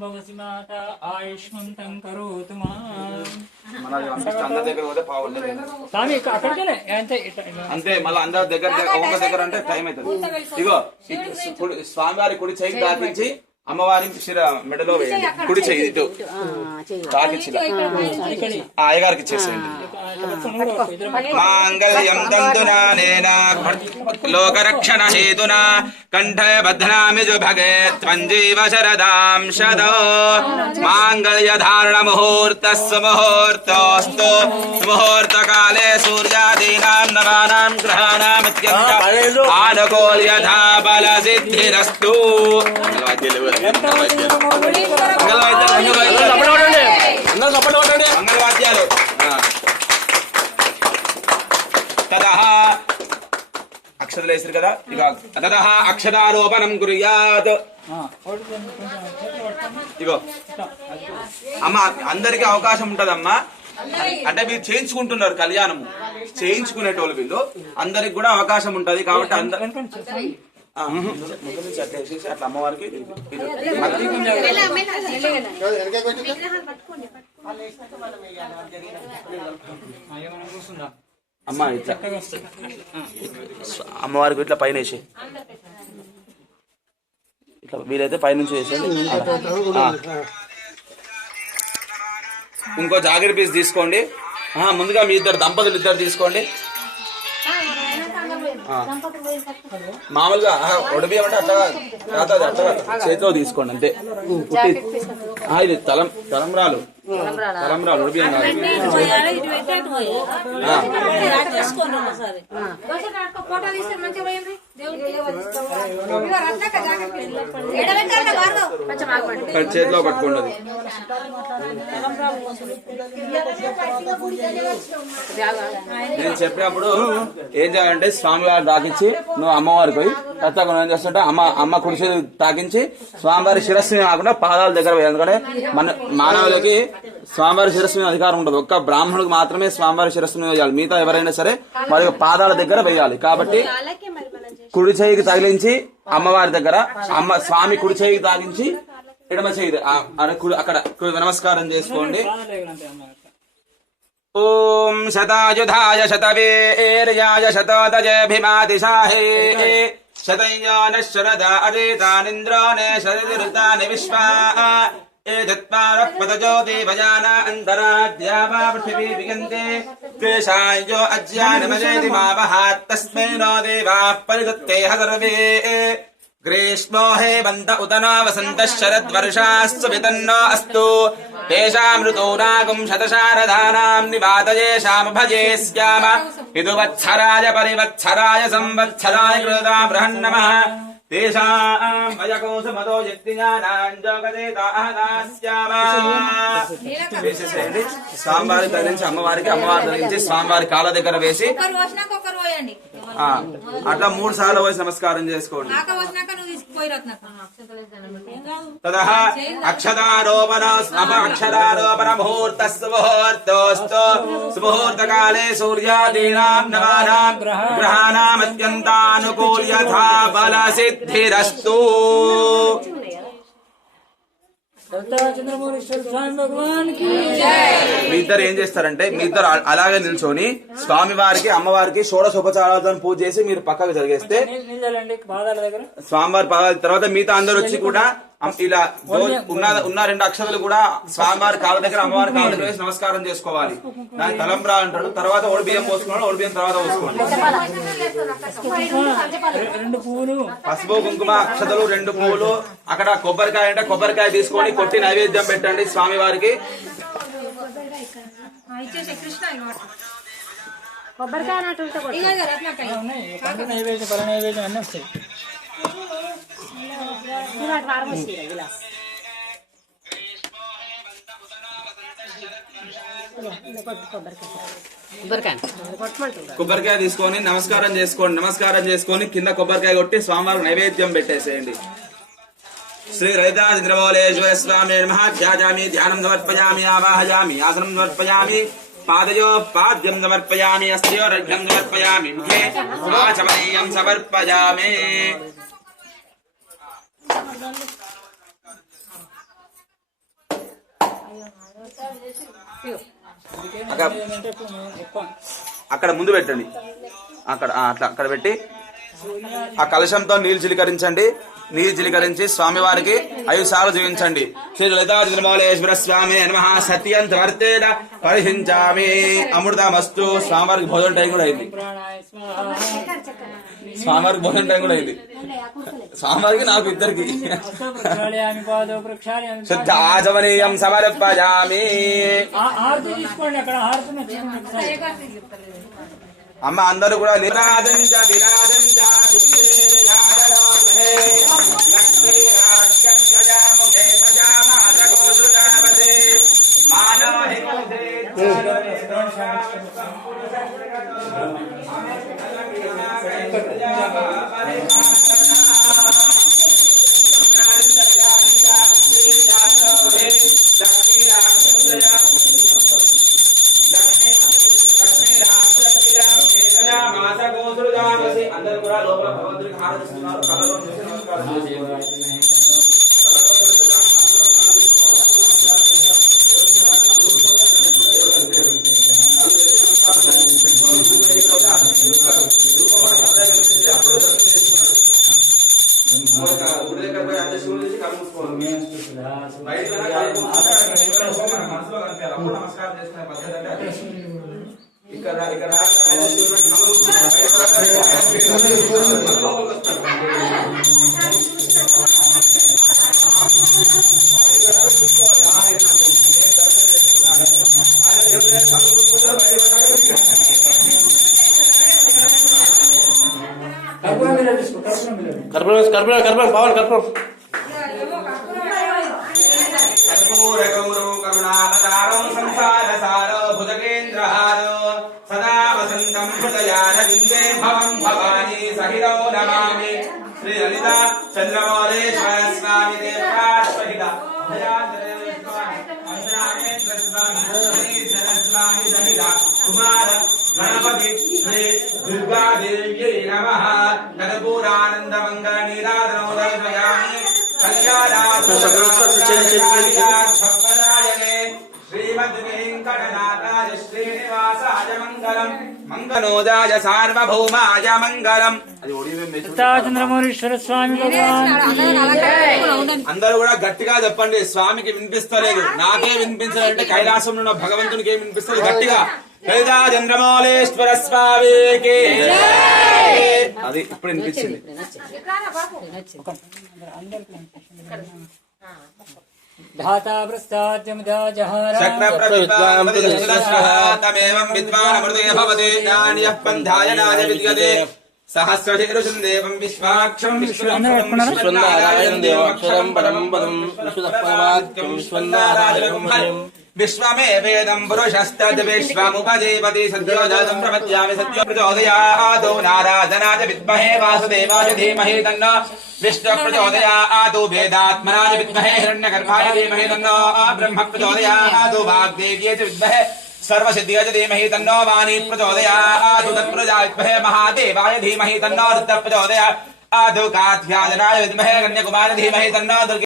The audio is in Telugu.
భవసి మాత ఆయుష్మంతం కరోతు మా స్వామి అక్కడికెళ్ళే అంతే. మళ్ళీ అందరి దగ్గర అంటే టైం అవుతుంది. ఇగో స్వామివారి కుడి చేయి దాకించి అమ్మవారి మెడలో వేయండి. కుడి చెయ్యి ఇటు తాకిచ్చి అయ్యగారికి ఇచ్చేసేయండి. మాంగళ్యం తంతునా లోకరక్షణ హేతునా కంఠే బధ్నామి జుభగే త్వంజీవ శరదాం శదో మాంగళ్య ధారణ ముహూర్తస్సు ముహూర్తోస్తు ముహూర్త కాలే సూర్యాదీనాం నవానాం గ్రహాణామిత్యంత ఆనుకూల్యథా బల సిద్ధిరస్తు. మంగళవాద్యాలు. అక్షతలు వేసారు కదా, ఇక తదహ అక్షరారోపణం కుర్యాత్. ఇగో అమ్మ అందరికి అవకాశం ఉంటదమ్మా. అంటే మీరు చేయించుకుంటున్నారు కళ్యాణము, చేయించుకునేటోళ్ళు వీళ్ళు అందరికి కూడా అవకాశం ఉంటది. కాబట్టి అట్లా అమ్మవారికి అమ్మ ఇట్లా అమ్మవారికి ఇట్లా పైన వేసి ఇట్లా వీలైతే పైనుంచి వేసేది. ఇంకో జాకెట్ పీస్ తీసుకోండి. ముందుగా మీ దంపతులు ఇద్దరు తీసుకోండి. మామూలుగా ఒడిబియ్యం అంటే అట్లా అట్లా చేతిలో తీసుకోండి అంతే. ఇది తలంబ్రాలు ఒడిబియ్యం కాదు. చేతిలో పట్టుకోండి. నేను చెప్పినప్పుడు ఏం చేయాలంటే స్వామివారి తాకించి నువ్వు అమ్మవారికి పోయి తత్వం ఏం చేస్తుంటే అమ్మ కుడిసి తాకించి స్వామివారి శిరస్సు మీద కాకుండా పాదాల దగ్గర పోయి. ఎందుకంటే మానవులకి స్వామివారి శిరస్సు మీద అధికారం ఉంటుంది. ఒక్క బ్రాహ్మణుడికి మాత్రమే స్వామివారి శిరస్సు మీద వేయాలి. మిగతా ఎవరైనా సరే వారి పాదాల దగ్గర వేయాలి. కాబట్టి కుడి చేయికి తగిలించి అమ్మవారి దగ్గర స్వామి కుడి చేయికి తాగించి ఎడమ చేయి అక్కడ నమస్కారం చేసుకోండి. ఓం శతాయుధాయ శతవీర్యాయ శతోదజేభిమాతిశాహే శతయ్యాన శరదా అరేతానింద్రానే శరదిరుతాని విశ్వా ఏతత్పారపదజో దేవయాన అంతరాద్యావా పృథివీ విగంతే ద్వేషాయో అజ్యానమజేతి మావహాత్ తస్మై నో దేవాః పరిదత్తేః సర్వే గ్రీష్మో హేమంత ఉదనా వసంత శరద్వర్షాస్తు వితన్నో అస్తు తేషాం ఋతూనాగం శతశారదానాం నివాతయేషామభజే స్యామ విదువత్సరాయ పరివత్సరాయ సంవత్సరాయ కృతా బృహన్నమః తేషాం వయకోసుమతో వేసేసేయండి. స్వామివారి ధరించి అమ్మవారికి ధరించి స్వామివారి కాళ్ళ దగ్గర వేసి అట్లా 3 సార్లు పోయి నమస్కారం చేసుకోండి. తదహ అక్షరారోపణ ముహూర్తస్సు ముహూర్తోస్తు సుముహూర్త కాలే సూర్యాదీనాం నవానాం గ్రహాణాం అత్యంతానుకూల్యథా బల సిద్ధిరస్తు. మీ ఇద్దరు ఏం చేస్తారంటే మీ ఇద్దరు అలాగే నిల్చొని స్వామి వారికి అమ్మవారికి షోడశోపచారాలతో పూజ చేసి మీరు పక్కకు జరిగేస్తే స్వామివారి పాదాల తర్వాత మిగతా అందరు వచ్చి కూడా ఇలా ఉన్న 2 అక్షరాలు కూడా స్వామివారి కాళ్ళ దగ్గర అమ్మవారి కాళ్ళ దగ్గర వేసి నమస్కారం చేసుకోవాలి. దాని తలంబ్రా అంటాడు. తర్వాత ఒడిబియ్యం పోసుకున్నాడు. ఒడిబియ్యం తర్వాత పోసుకోండి. పసుపు కుంకుమ అక్షతలు 2 పువ్వులు అక్కడ కొబ్బరికాయ అంటే కొబ్బరికాయ తీసుకొని కొట్టి నైవేద్యం పెట్టండి స్వామి వారికి. కొబ్బరికాయ తీసుకొని నమస్కారం చేసుకోండి. నమస్కారం చేసుకొని కింద కొబ్బరికాయ కొట్టి స్వామివారికి నైవేద్యం పెట్టేసేయండి. శ్రీ లలితాదిద్రవోలేశ్వర స్వామి నమః. ధ్యాయామి ధ్యానం సమర్పయామి ఆవాహయామి ఆసనం సమర్పయామి పాదయో పాద్యం సమర్పయామి అస్త్యోరఘ్యం సమర్పయామి ముఖే ఆచమనీయం సమర్పయామి. అక్కడ ముందు పెట్టండి, అక్కడ అట్లా అక్కడ పెట్టి ఆ కలశంతో నీళ్లు చిలకరించండి. నీరు చిలకరించి స్వామివారికి 5 సార్లు జీవించండి. శ్రీ లలితా చంద్రమౌళేశ్వర స్వామి నమః సత్యంతవర్తేన పరిహించామి అమృతమస్తు. స్వామివారికి భోజనం టైం కూడా అయింది. స్వామివారికి భోజనం టైం కూడా అయింది. స్వామివారికి నాకు ఇద్దరికి శుద్ధ ఆచమనీయం సమర్పయామి. అమ్మ అందరూ కూడా నిరాదంజ విరాదంజ అందరూ కూడా లోపల భగవంతుడికి హారతిస్తున్నారు. కళ్ళలో చూసి నమస్కారం గుడి దగ్గర పోయి అందరి శివుడు చూసి కళ్ళు మూసుకోవాలి. మనసులో కనిపించాలి, అప్పుడు నమస్కారం చేసుకునే పద్ధతి అంటే అదే. ఇక్కడ కర్పూరం పవన్ కర్పూరం కర్పూరగౌరవ కరుణావతారం సంసారసారో భుజగేంద్రహారో సదా వసంతం హృదయారవిందే భవం భవానీ సహితో నమామి. శ్రీ లలిత చంద్రమౌళేశ్వర స్వామి దేవతాశ్వహిత కుమార గణపతి శ్రీ దుర్గాదేవ్యై నమః. కర్పూరానంద మంగళ నీరాజనోదయామి. శ్రీమద్వేంకటనాథాయ శ్రీనివాసాయ మంగళం. మంగళోదాయ సార్వభౌమాయ మంగళం. అది చంద్రమౌళీశ్వర స్వామి అందరూ కూడా గట్టిగా చెప్పండి. స్వామికి వినిపిస్తలేదు, నాకే వినిపించాలంటే కైలాసంలో ఉన్న భగవంతునికి ఏం వినిపిస్తుంది? గట్టిగా లలితా చంద్రమౌళేశ్వర స్వామికి. అది ఇప్పుడు వినిపించింది. తమేవం విద్వానమృతే భవతే నాన్యః పంథాయ నాయ విద్యతే. సహస్రశీర్షం దేవం విశ్వాక్షం విశ్వనారాయణం దేవాక్షరం పరం పదం విశ్వదపరమాత్మం విశ్వనారాయణం హరిం. విశ్వమేవేదం పురుషస్తద్ విశ్వముపజీవతి. సద్యో జాతం ప్రపద్యామి సత్యో ప్రచోదయాదో నారాయణాయ విద్మహే వాసుదేవాయ ధీమహి తన్నో విష్ణు ప్రచోదయాదో. వేదాత్మనాయ విద్మహే హిరణ్యగర్భాయ ధీమహి తన్నో బ్రహ్మ ప్రచోదయాదో. వాగ్దేవ్యే చ విద్మహే सर्वसिद्धिय धीमहि तन्नो वाणी प्रचोदयात्. तत्प्रजाय विद्महे महादेवाय धीमहि तन्नो रुद्र प्रचोदयात्. कात्यायनाय विद्महे कन्याकुमारी धीमहि तन्नो दुर्गे